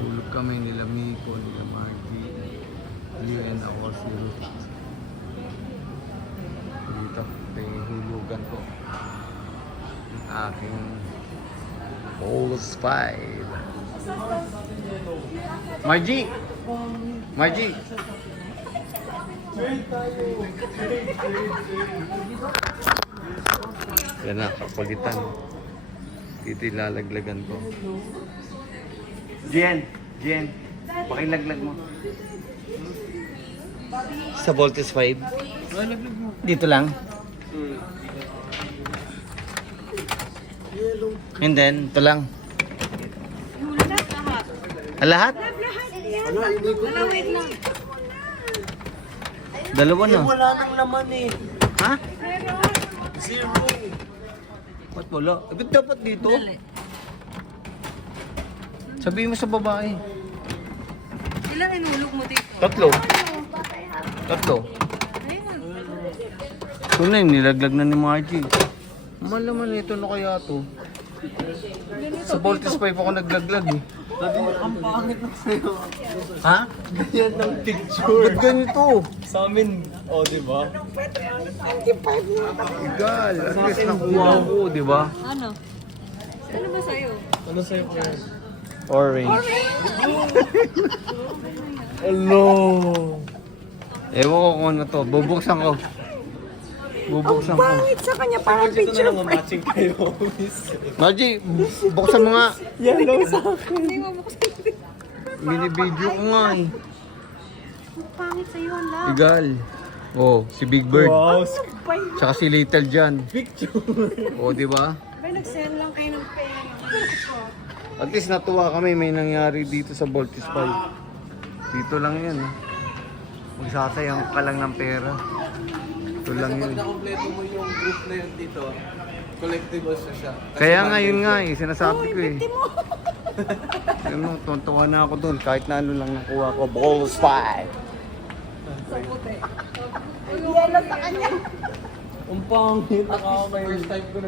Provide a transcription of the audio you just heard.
Hulog kami nila Miko, nila Margie, Liu and ako si Ruth. Dito, hulugan ko. Ang aking Balls 5. Margie! Margie! Yan na, kapagitan. Dito ilalaglagan ko. Jen! Pakilaglag mo. Sa Voltes 5. Dito lang. And then, ito lang. Lahat? Wait lang. Dalawa na. Wala nang laman eh. Ha? Zero. Ba't wala? Ba't dapat dito? Sabihin mo sa babae. Ilang inulog mo dito? Tatlo. Ito na yun, nilaglag na ni Margie. Malaman ito na kaya to. Sa Voltes 5 ako naglaglag eh. Sabi mo, ang pangit na sa'yo. Ha? Ganyan ng picture. Ba't ganito? Sa amin, di ba? Egal, at least nakuha ko, di ba? Ano? Ano ba sa'yo? Ano sa'yo po yan? Orange. Hello! Ewan ko kung ano to, bubuksan ko. Bubuksan ko. Sa kanya parang Ito na lang matching kayo, miss. Margie, buksan mo nga. Yellow sa akin. Hindi mo buksan. Mini-video ko nga eh. Ang pangit sa'yo, ang love. Egal. Oh, si Big Bird. Wow, Tsaka si Little John. picture. Oh, di ba? Ba, nag-sell lang kayo ng pera. At least natuwa kami may nangyari dito sa Voltes 5. Dito lang yan. Magsasayang ka lang ng pera. Ito lang yun. Nakompleto mo yung group na yun dito, collectible siya. Kaya nga yun nga eh, sinasabi ko eh. Ano, tuntuwa na ako doon kahit na ano lang nakuha ko. Balls 5! Ang pangit, nakakamayin. First time ko